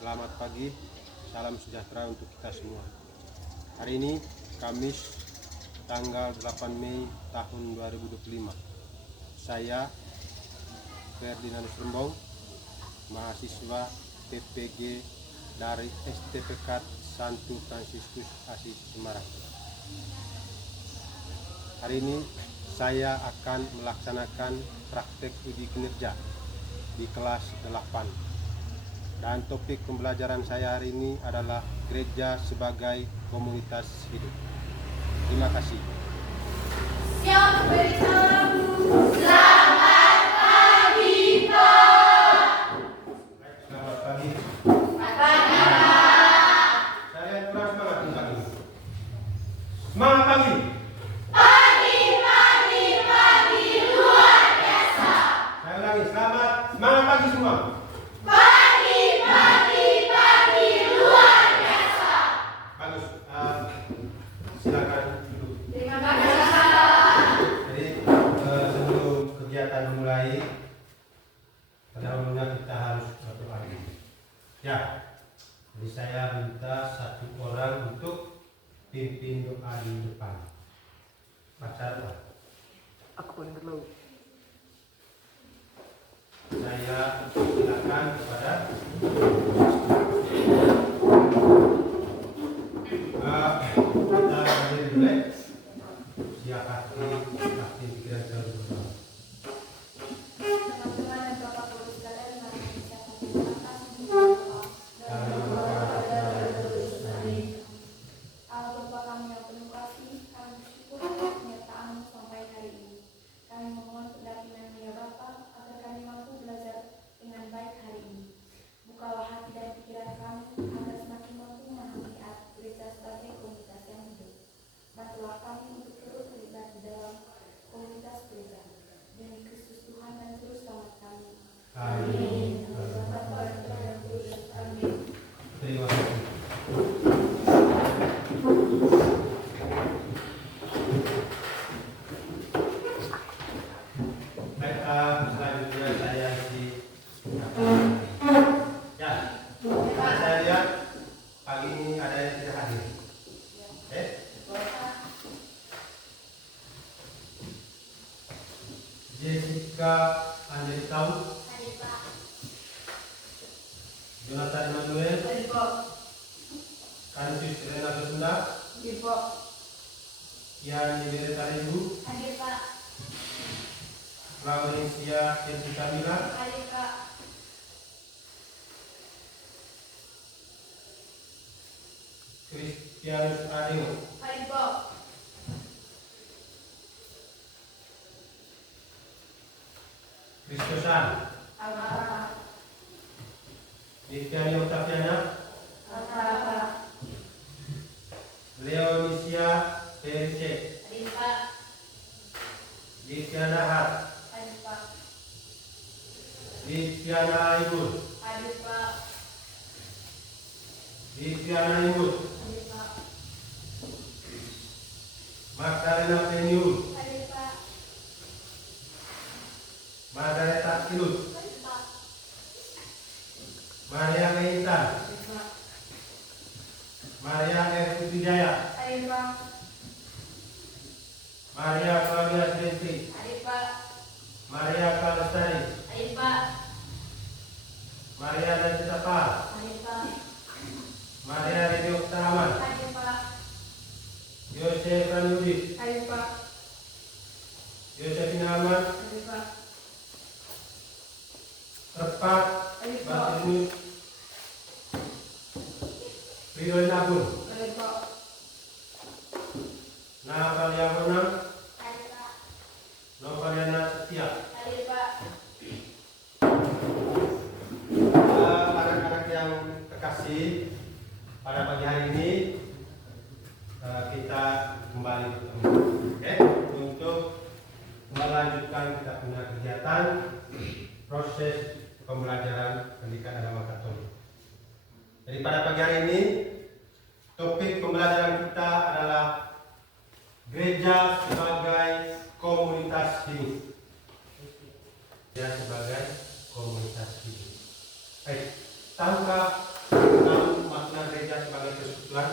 Selamat pagi, salam sejahtera untuk kita semua. Hari ini Kamis tanggal 8 Mei tahun 2025. Saya Ferdinandus Rembong, mahasiswa PPG dari STPK Santo Fransiskus Asis Semarang. Hari ini saya akan melaksanakan praktek uji kinerja di kelas 8. Dan topik pembelajaran saya hari ini adalah gereja sebagai komunitas hidup. Terima kasih. Siap beritahu. Selamat pagi, Pak. Selamat pagi. Selamat pagi, Pak. Saya kurang semangat pagi. Semangat pagi. Pagi luar biasa. Saya ulangi, semangat pagi semua. Pagi luar biasa. Bagus. Silakan duduk. Terima kasih, Pak. Jadi sebelum kegiatan dimulai, pendahulunya kita harus berdoa. Ya, jadi saya minta satu orang untuk pimpin doa di depan. Baca doa. Aku paling berlalu. Saya silakan kepada kita hadir dulu. Siap hati pikiran kita berdoa. Teman-teman dan Bapak Guru sekalian, mari kita berdoa. Allah Bapa kami yang penuh kasih, kami bersyukur atas penyertaan-Mu sampai hari ini. Kami memohon pendampingan-Mu ya Bapa, agar kami mampu belajar dengan baik hari ini. Bukalah hati dan pikiran kami, agar semakin mampu memahami arti gereja sebagai komunitas yang hidup. Bantulah kami untuk terus terlibat di dalam komunitas gereja. Demi Kristus Tuhan dan Juru Selamat kami. Amin. Bapa dan Putra dan Roh Kudus. Amin. Terima kasih. Baik, selanjutnya saya isi. Ya, saya lihat pagi ini ada yang tidak hadir. Jessica Anjali Tahu, Hadir Pak. Jonathan Emmanuel, Hadir Pak. Kansis Rena Kesunda, Hadir Pak. Yan Yedere Taribu, Hadir Pak. Laurencia Jessica Mila, Hadir Pak. Christianus Adeo, Hadir Pak. Kristosan, Apa? Nikiani Octaviana, Apa? Leonisia Pericek, Hadir Pak. Dikiana Hat, Hadir Pak. Dikiana Ibul, Hadir Pak. Dikiana Ibul, Hadir Pak. Magdalena Peniur, Hadir Pak. Margareta Kilus, Hadir Pak. Maria Meintan, Hadir Pak. Maria R. Wijaya, Hadir Pak. Maria Claudia Senti, Hadir Pak. Maria Kalestari, Hadir Pak. Maria Najita Pal, Hadir Pak. Maria Reni Uktaraman, Hadir Pak. Yosef Ranudi, Hadir Pak. Yosefina Ahmad, Hadir Pak. Tepat Hadir Pak. Martinus, Ridwan Agung, Hadir Pak. Natalia Honam, Hadir Pak. Novaliana Setia. Hadir Pak. Anak-anak yang terkasih, pada pagi hari ini kita kembali bertemu, untuk melanjutkan kita punya kegiatan proses pembelajaran pendidikan agama Katolik. Jadi pada pagi hari ini topik pembelajaran kita adalah gereja sebagai komunitas hidup. Gereja sebagai komunitas hidup. Tahukah tentang makna gereja sebagai persekutuan?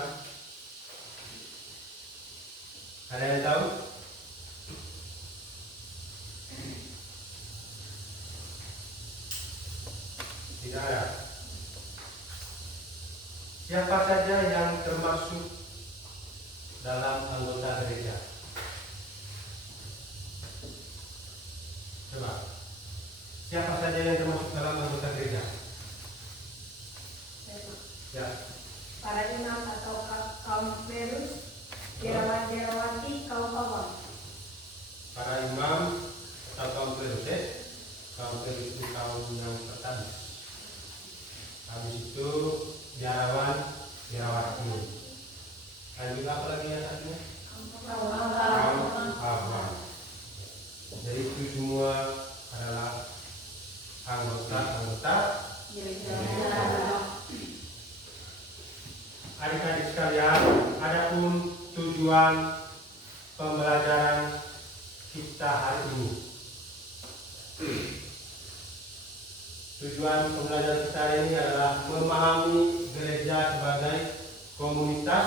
Ada yang tahu? Tidak ada. Siapa saja yang termasuk dalam anggota gereja? Coba. Siapa saja yang termasuk dalam anggota gereja? Ya. Para imam atau kaum klerus, jerawat-jerawati, kaum awam. Para imam atau kaum klerus, kaum klerus itu kaum yang pertama. Habis itu biarawan, biarawati. Dan juga apa lagi ya tadinya? Kaum awam. Jadi itu semua adalah anggota gereja. Adik-adik sekalian, adapun tujuan pembelajaran kita hari ini. Tujuan pembelajaran kita hari ini adalah memahami gereja sebagai komunitas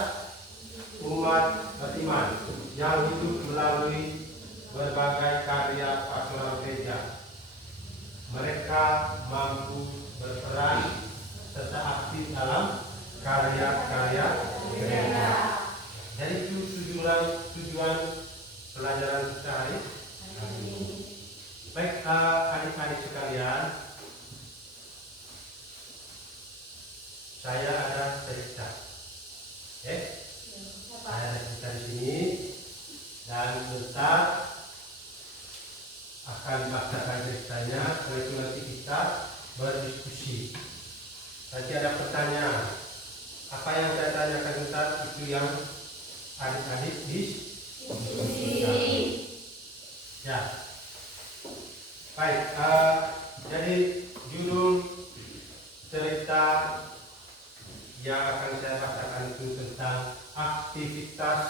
umat beriman yang hidup melalui berbagai karya pastoral gereja. Mereka mampu berperan serta aktif dalam karya-karya gereja. Jadi itu tujuan pelajaran kita hari ini. Baik adik-adik sekalian, saya ada cerita. Ada cerita di sini dan bentar akan dibacakan ceritanya. Setelah itu nanti kita berdiskusi. Nanti ada pertanyaan. Apa yang saya tanyakan bentar itu yang adik-adik diskusi. Ya. Baik. Jadi judul cerita yang akan saya bacakan itu tentang aktivitas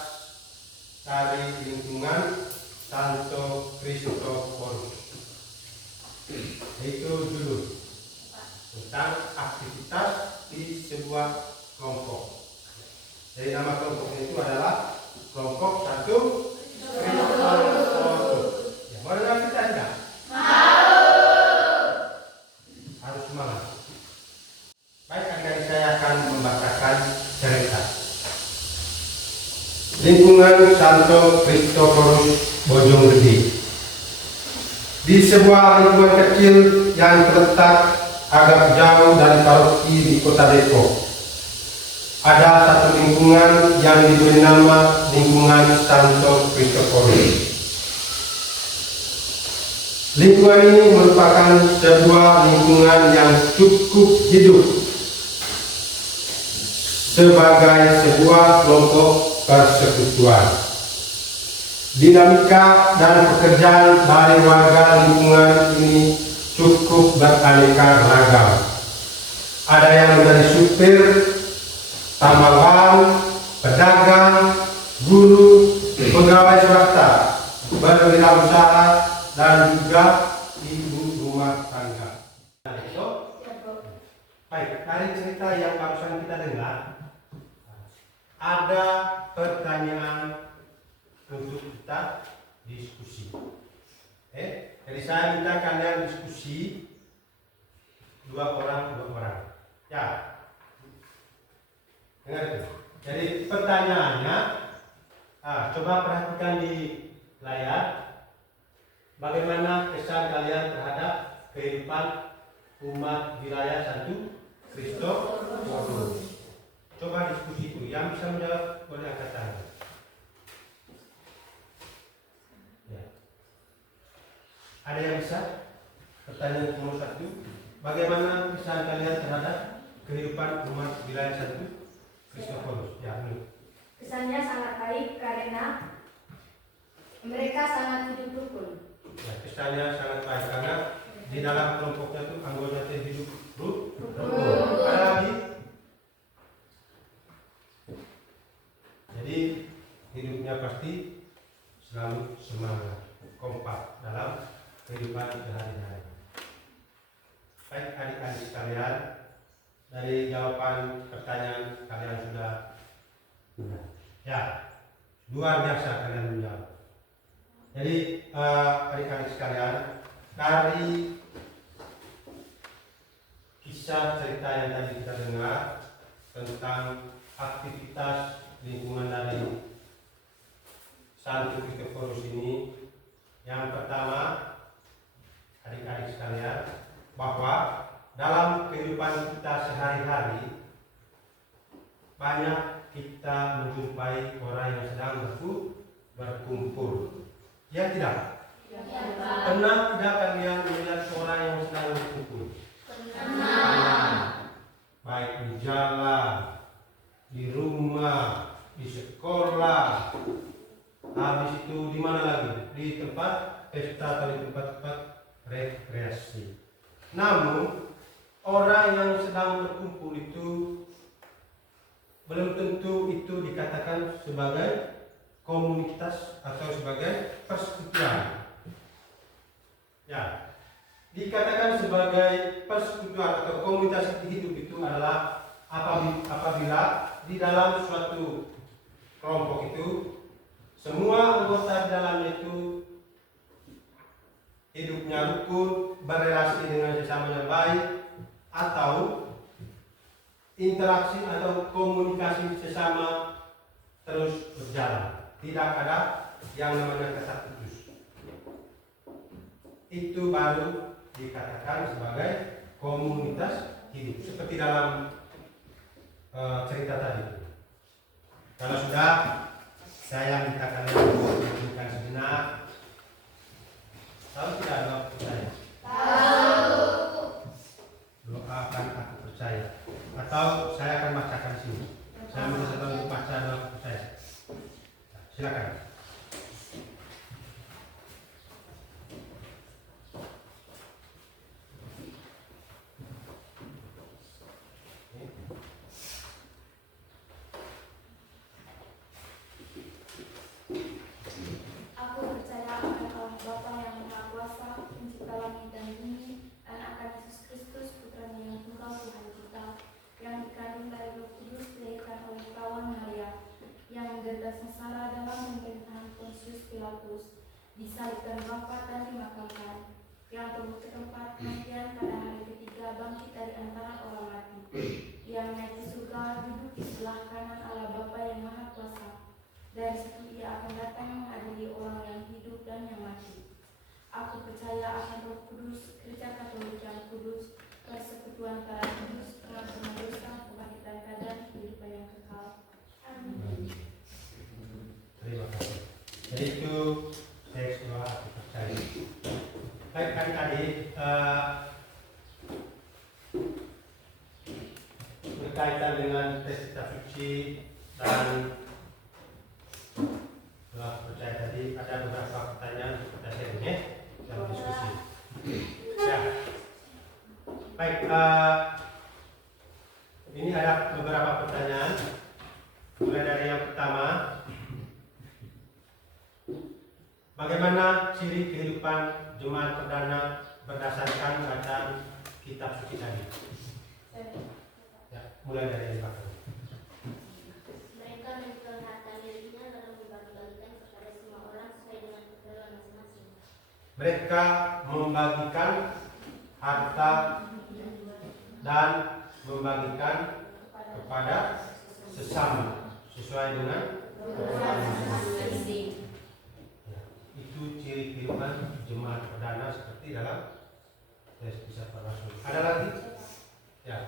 tari lingkungan Santo Kristoforus. Itu judul tentang aktivitas di sebuah kelompok. Jadi nama kelompoknya itu adalah kelompok Santo Kristoforus. Ya, mau dengar cerita tidak? Harus semangat. Baik, adik-adik, saya akan membacakan cerita. Lingkungan Santo Kristoforus Bojonggede. Di sebuah lingkungan kecil yang terletak agak jauh dari paroki di Kota Depok, ada satu lingkungan yang diberi nama lingkungan Santo Kristoforus. Lingkungan ini merupakan sebuah lingkungan yang cukup hidup sebagai sebuah kelompok persekutuan. Dinamika dan pekerjaan dari warga lingkungan ini cukup beraneka ragam. Ada yang menjadi supir, tambal, pedagang, guru, pegawai swasta, berwirausaha, dan juga ibu rumah tangga. Baik, dari cerita yang barusan kita dengar, ada pertanyaan untuk kita diskusi. Jadi saya minta kalian diskusi dua orang. Ya, dengar itu. Jadi pertanyaannya, coba perhatikan di layar. Bagaimana kesan kalian terhadap kehidupan umat wilayah Santo Kristoforus? Coba diskusi itu. Yang bisa menjawab boleh angkat tangan. Ya. Ada yang bisa? Pertanyaan nomor 1. Bagaimana kesan kalian terhadap kehidupan umat wilayah Santo Kristoforus? Ya, Kesannya sangat baik karena mereka sangat hidup rukun. Ya, kesannya sangat baik karena di dalam kelompoknya itu anggotanya hidup rukun. Ada lagi? Jadi hidupnya pasti selalu semangat, kompak dalam kehidupan sehari-hari. Baik adik-adik sekalian, dari jawaban pertanyaan kalian sudah ya luar biasa kalian menjawab. Jadi adik-adik sekalian, dari kisah cerita yang tadi kita dengar tentang aktivitas lingkungan dari Santo Kritoforus ini, yang pertama adik-adik sekalian, bahwa dalam kehidupan kita sehari-hari banyak kita menjumpai orang yang sedang berkumpul. Ya tidak? Pernah tidak kalian melihat orang yang sedang berkumpul? Baik di jalan, di rumah, di sekolah, habis itu di mana lagi? Di tempat pesta atau di tempat-tempat rekreasi. Namun orang yang sedang berkumpul itu belum tentu itu dikatakan sebagai komunitas atau sebagai persekutuan. Ya, dikatakan sebagai persekutuan atau komunitas hidup itu adalah apabila di dalam suatu kelompok itu semua anggota di dalamnya itu hidupnya rukun, berrelasi dengan sesamanya baik, atau interaksi atau komunikasi sesama terus berjalan. Tidak ada yang namanya kata putus. Itu baru dikatakan sebagai komunitas hidup. Seperti dalam cerita tadi. Kalau sudah, saya minta kalian menunjukkan sejenak. Tahu tidak doa percaya? Tahu. Doakan aku percaya. Atau saya akan bacakan di sini. Saya minta satu untuk baca doa percaya. Silakan. Aku percaya akan Allah Bapa yang Maha Kuasa, pencipta langit dan bumi, dan akan Yesus Kristus, putranya yang tunggal Tuhan kita, yang dikandung dari Roh Kudus, dilahirkan oleh perawan Maria, yang menderita sengsara dalam pemerintahan Pontius Pilatus, disalibkan, wafat dan dimakamkan, yang turun ke tempat kematian pada hari ketiga, bangkit dari antara orang mati, yang naik ke surga, duduk di sebelah kanan Allah Bapa yang Maha Kuasa. Dari situ ia akan datang mengadili orang yang hidup dan yang mati. Aku percaya akan Roh Kudus, Gereja Katolik yang kudus, persekutuan para kudus, pengampunan dosa, kebangkitan badan, kehidupan yang kekal. Amin. Terima kasih. Jadi itu teks doa aku percaya. Baik adik-adik, berkaitan dengan tes kitab suci dan doa percaya tadi, ada beberapa pertanyaan kita sharing ya dalam diskusi. Ya. Baik, ini ada beberapa pertanyaan. Mulai dari yang pertama, bagaimana ciri kehidupan jemaat perdana berdasarkan bacaan kitab suci tadi? Ya, mulai dari yang pertama. Mereka memperlihatkan dirinya dalam membagi-bagikan kepada semua orang sesuai dengan keperluan masing-masing. Mereka membagikan harta dan membagikan kepada sesama sesuai dengan keperluan masing-masing. Ya, itu ciri kehidupan jemaat perdana seperti dalam tes kisah para rasul. Ada lagi? Ya.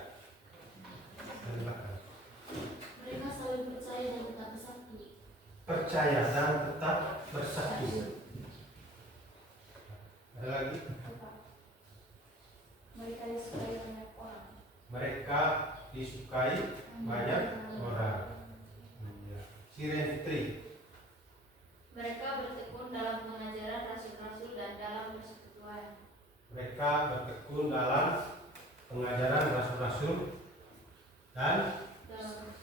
Dari belakang. Mereka saling percaya dan tetap bersatu. Percaya dan tetap bersatu. Ada lagi? Mereka disukai banyak orang. Mereka disukai banyak orang. Ya. Siren 3. Mereka bertekun dalam pengajaran rasul-rasul dan dalam persekutuan. Mereka bertekun dalam pengajaran rasul-rasul dan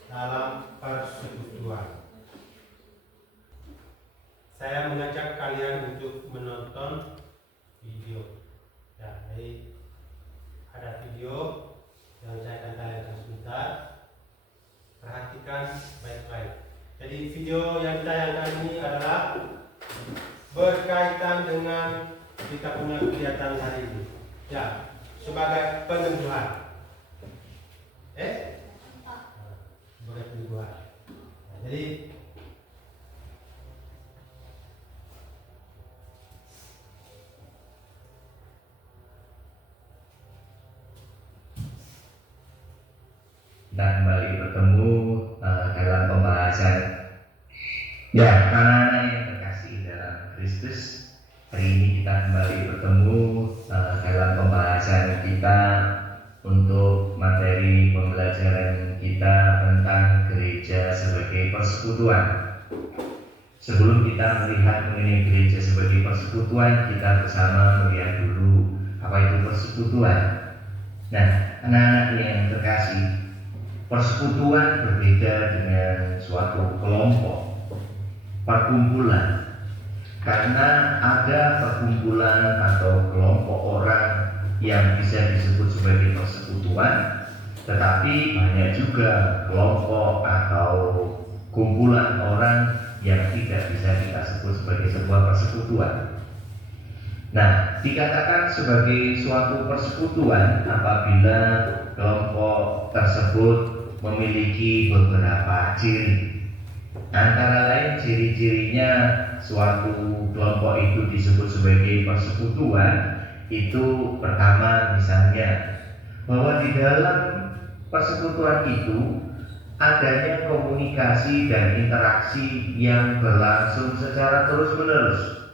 dalam persekutuan. Saya mengajak kalian untuk menonton video. Ya, jadi ada video yang saya akan tayangkan Jadi video yang ditayangkan ini adalah berkaitan dengan kita punya kegiatan hari ini. Ya, sebagai peneguhan. Sebagai peneguhan. Nah, jadi kita kembali bertemu dalam pembahasan anak-anak yang terkasih dalam Kristus. Hari ini kita kembali bertemu dalam pembahasan kita untuk materi pembelajaran kita tentang gereja sebagai persekutuan. Sebelum kita melihat mengenai gereja sebagai persekutuan, kita bersama melihat dulu apa itu persekutuan. Nah, anak-anak yang terkasih, persekutuan berbeda dengan suatu kelompok, perkumpulan. Karena ada perkumpulan atau kelompok orang yang bisa disebut sebagai persekutuan, tetapi banyak juga kelompok atau kumpulan orang yang tidak bisa kita sebut sebagai sebuah persekutuan. Nah, dikatakan sebagai suatu persekutuan apabila kelompok tersebut memiliki beberapa ciri. Antara lain ciri-cirinya suatu kelompok itu disebut sebagai persekutuan. Itu pertama misalnya bahwa di dalam persekutuan itu adanya komunikasi dan interaksi yang berlangsung secara terus-menerus.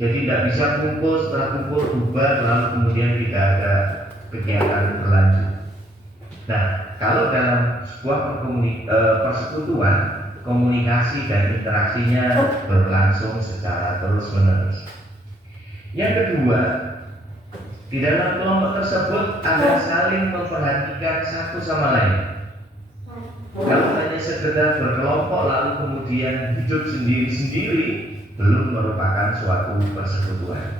Jadi tidak bisa kumpul, setelah kumpul bubar lalu kemudian tidak ada kegiatan berlanjut. Nah, kalau dalam sebuah persekutuan, komunikasi dan interaksinya berlangsung secara terus-menerus. Yang kedua, di dalam kelompok tersebut ada saling memperhatikan satu sama lain. Kalau hanya sekedar berkelompok lalu kemudian hidup sendiri-sendiri, belum merupakan suatu persekutuan.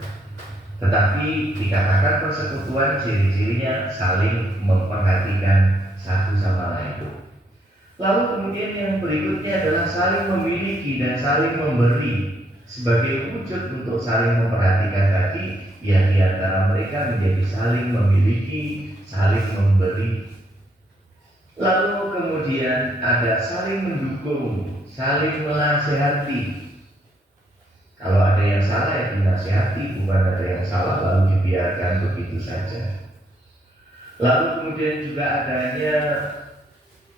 Tetapi dikatakan persekutuan ciri-cirinya saling memperhatikan satu sama lain. Lalu kemudian yang berikutnya adalah saling memiliki dan saling memberi. Sebagai wujud untuk saling memperhatikan tadi, ya di antara mereka menjadi saling memiliki, saling memberi. Lalu kemudian ada saling mendukung, saling menasihati. Kalau ada yang salah ya dinasihati, bukan ada yang salah lalu dibiarkan begitu saja. Lalu kemudian juga adanya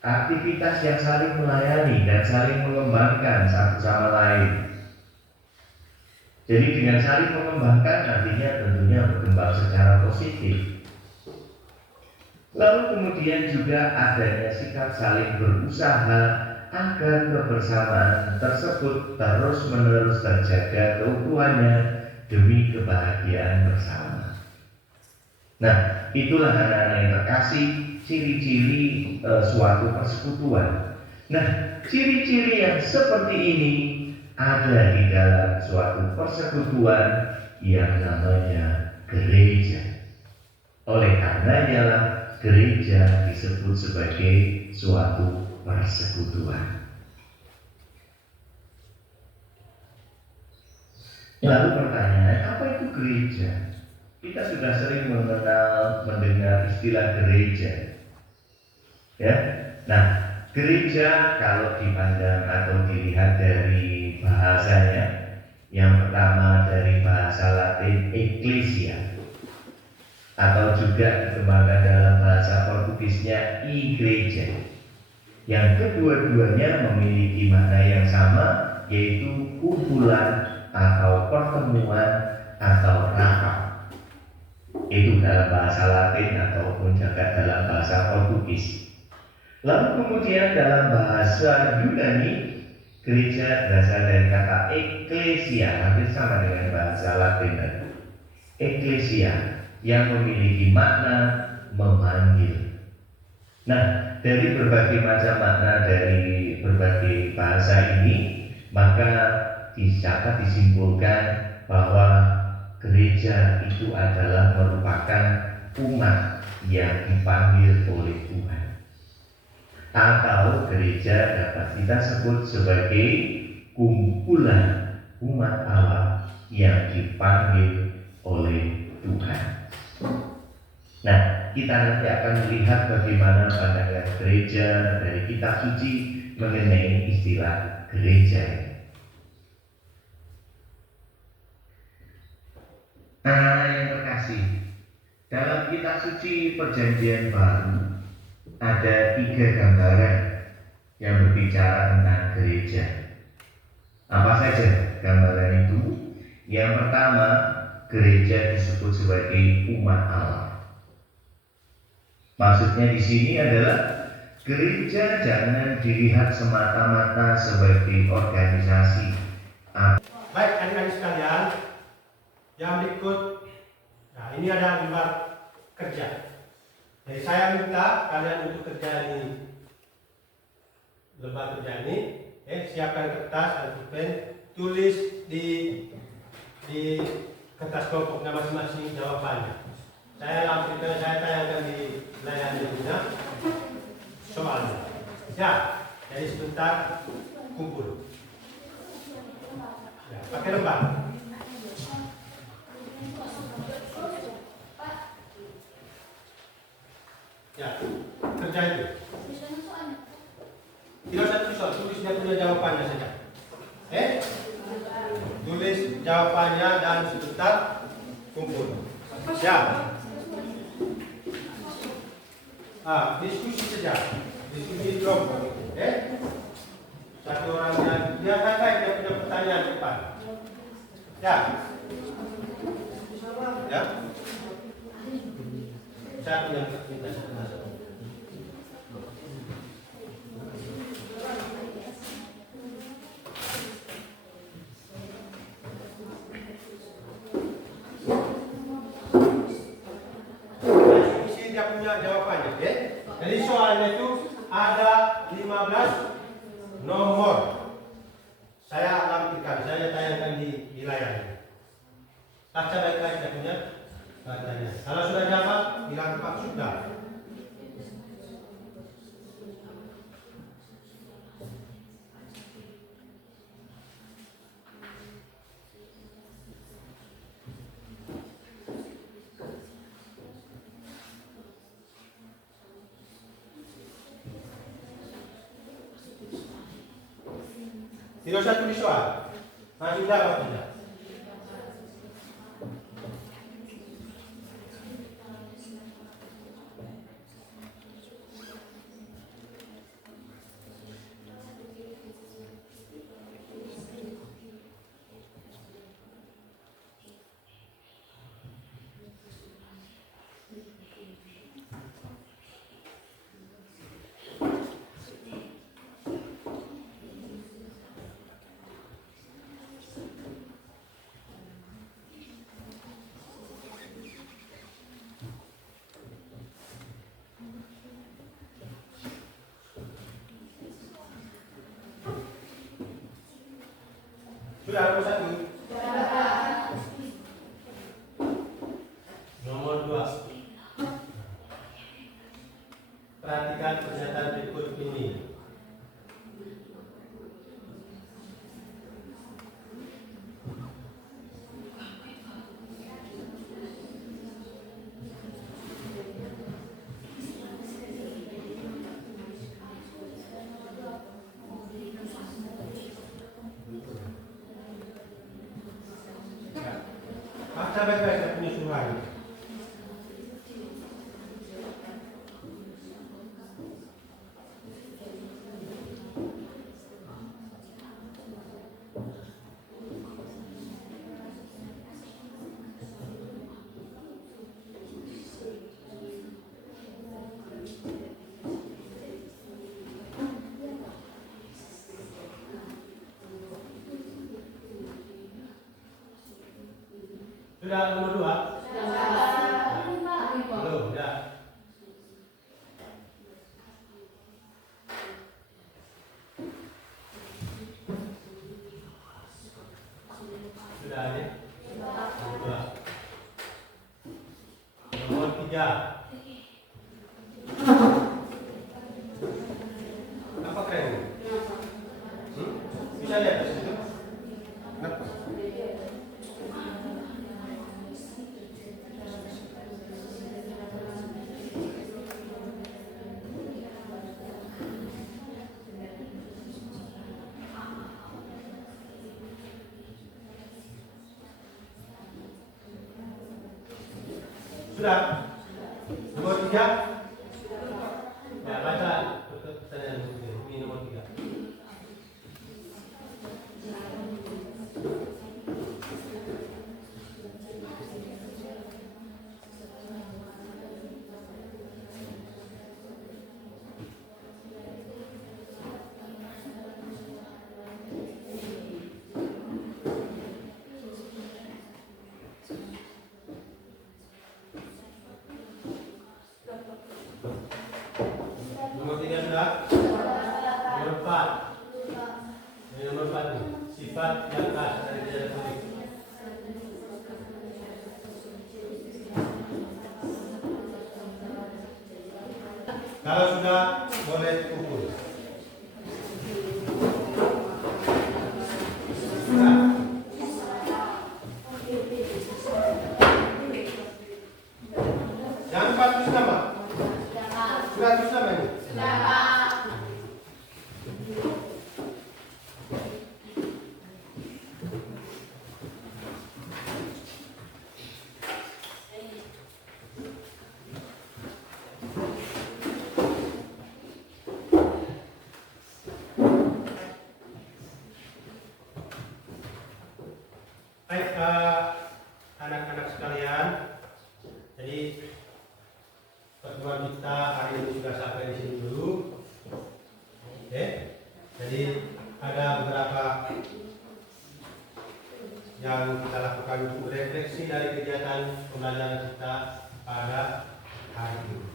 aktivitas yang saling melayani dan saling mengembangkan satu sama lain. Jadi dengan saling mengembangkan artinya tentunya berkembang secara positif. Lalu kemudian juga adanya sikap saling berusaha agar kebersamaan tersebut terus-menerus terjaga keutuhannya demi kebahagiaan bersama. Nah, itulah anak-anak yang terkasih ciri-ciri suatu persekutuan. Nah, ciri-ciri yang seperti ini ada di dalam suatu persekutuan yang namanya gereja. Oleh karenanya lah gereja disebut sebagai suatu persekutuan. Lalu pertanyaan, apa itu gereja? Kita sudah sering mendengar istilah gereja. Ya. Nah, gereja kalau dipandang atau dilihat dari bahasanya, yang pertama dari bahasa Latin ecclesia, atau juga dikembangkan dalam bahasa Portugisnya igreja. Yang kedua-duanya memiliki makna yang sama, yaitu kumpulan atau pertemuan atau rapat. Itu dalam bahasa Latin ataupun juga dalam bahasa Portugis. Lalu kemudian dalam bahasa Yunani, gereja berasal dari kata ecclesia, hampir sama dengan bahasa Latin tadi. Ecclesia yang memiliki makna memanggil. Nah, dari berbagai macam makna dari berbagai bahasa ini, maka dapat disimpulkan bahwa gereja itu adalah merupakan umat yang dipanggil oleh Tuhan. atau gereja dapat kita sebut sebagai kumpulan umat Allah yang dipanggil oleh Tuhan. Nah, kita nanti akan melihat bagaimana pandangan gereja dari kitab suci mengenai istilah gereja. Anak-anak yang terkasih, dalam kitab suci Perjanjian Baru ada 3 gambaran yang berbicara tentang gereja. Apa saja gambaran itu? Yang pertama, gereja disebut sebagai umat Allah. Maksudnya di sini adalah gereja jangan dilihat semata-mata sebagai organisasi. Baik adik-adik sekalian, yang berikut, nah ini ada lembar kerja. Jadi saya minta kalian untuk kerja ini, lembar kerja ini, siapkan kertas dan pulpen, tulis di kertas kelompoknya masing-masing jawabannya. Saya tayangkan di layar ini soalnya. Ya, jadi sebentar kumpul. Ya, pakai lembar. Ya, kerja itu. Tidak usah tulis, tulis dia punya jawabannya saja. Tulis jawabannya dan sebentar kumpul. Ya. Diskusi saja. Diskusi kelompok. Satu orangnya dia dia punya pertanyaan di depan. Ya. Ya. Saya punya minta masuk. Dia punya jawabannya, oke? Jadi soalnya itu ada 15 nomor. Saya lampirkan, saya tayangkan di layar ini. Baca baik-baik dia punya bacanya. Kalau sudah jawab, bilang Pak sudah. Tidak usah tulis soal, langsung jawab saja. Sudah nomor 1. Nomor 2. Perhatikan pernyataan berikut ini. Baca baik-baik penyusunan. Sudah nomor 2? Belum, ya. Sudah ya? Nomor 3. Sudah? Nomor 3? Ya, baca pertanyaan ini nomor 3. Nomor 3 sudah? Nomor 4. Ini nomor 4 nih. Sifat yang khas dari gejala kulit. Kalau sudah, boleh ukur. Sudah? Yang 4 itu nama? Sudah tulis nama ini? Baik, anak-anak sekalian, jadi pertemuan kita hari ini sudah sampai di sini dulu. Oke, jadi ada beberapa yang kita lakukan untuk refleksi dari kegiatan pembelajaran kita pada hari ini.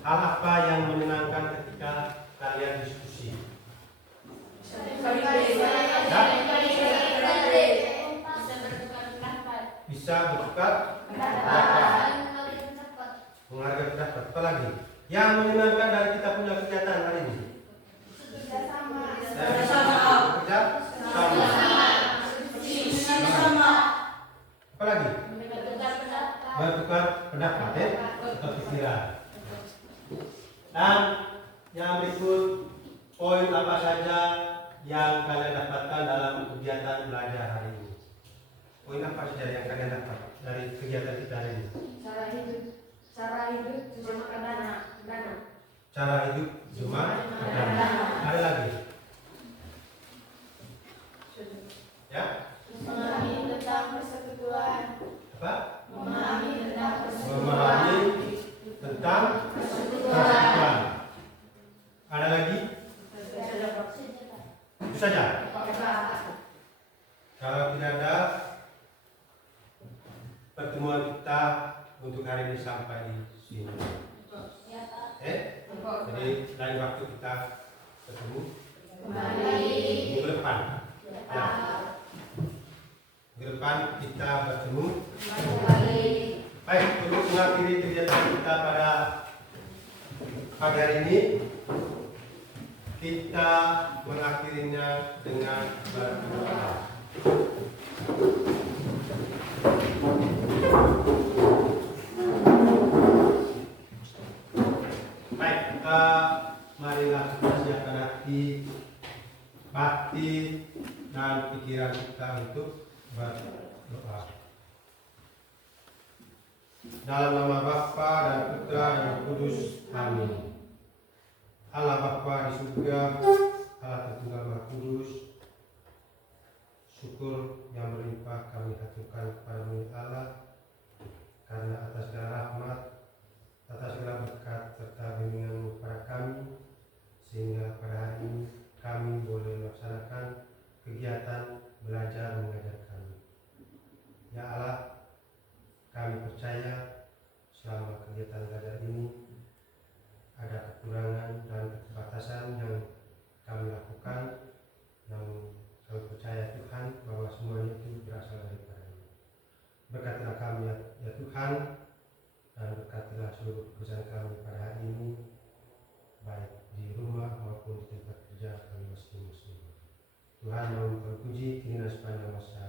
Hal apa yang menyenangkan ketika kalian diskusi? Bisa bertukar pendapat, menghargai pendapat. Apa lagi? Yang menyenangkan dari kita punya kegiatan hari ini? Bekerja sama. Apa lagi? Bertukar pendapat, atau pikiran. Dan yang berikut, poin apa saja yang kalian dapatkan dalam kegiatan belajar hari ini? Poin apa saja yang kalian dapat dari kegiatan kita hari ini? Cara hidup sederhana. Cara hidup sederhana. Ada lagi? Ya? Memahami tentang persekutuan. Apa? Memahami tentang persekutuan. Ada lagi? Itu saja. Kalau tidak ada, pertemuan kita untuk hari ini sampai di sini. Jadi lain waktu kita ketemu minggu depan. Ya. Minggu depan kita bertemu. Baik, untuk mengakhiri kegiatan kita pada pagi hari ini, kita mengakhirinya dengan berdoa. Baik, marilah kita siapkan hati, batin, dan pikiran kita untuk berdoa. Dalam nama Bapa dan Putra dan Roh Kudus, amin. Allah Bapa di surga, Allah Tritunggal Maha Kudus, syukur yang berlimpah kami haturkan kepada-Mu ya Allah, karena atas segala rahmat, atas segala berkat serta bimbingan-Mu kepada kami, sehingga pada hari ini kami boleh melaksanakan kegiatan belajar mengajar kami. Ya Allah, kami percaya selama kegiatan belajar ini ada kekurangan dan keterbatasan yang kami lakukan, yang kami percaya Tuhan bahwa semuanya itu berasal daripada-Mu. Berkatilah kami ya Tuhan, dan berkatilah seluruh pekerjaan kami pada hari ini, baik di rumah maupun di tempat kerja kami masing-masing. Tuhan yang terpuji kini dan sepanjang masa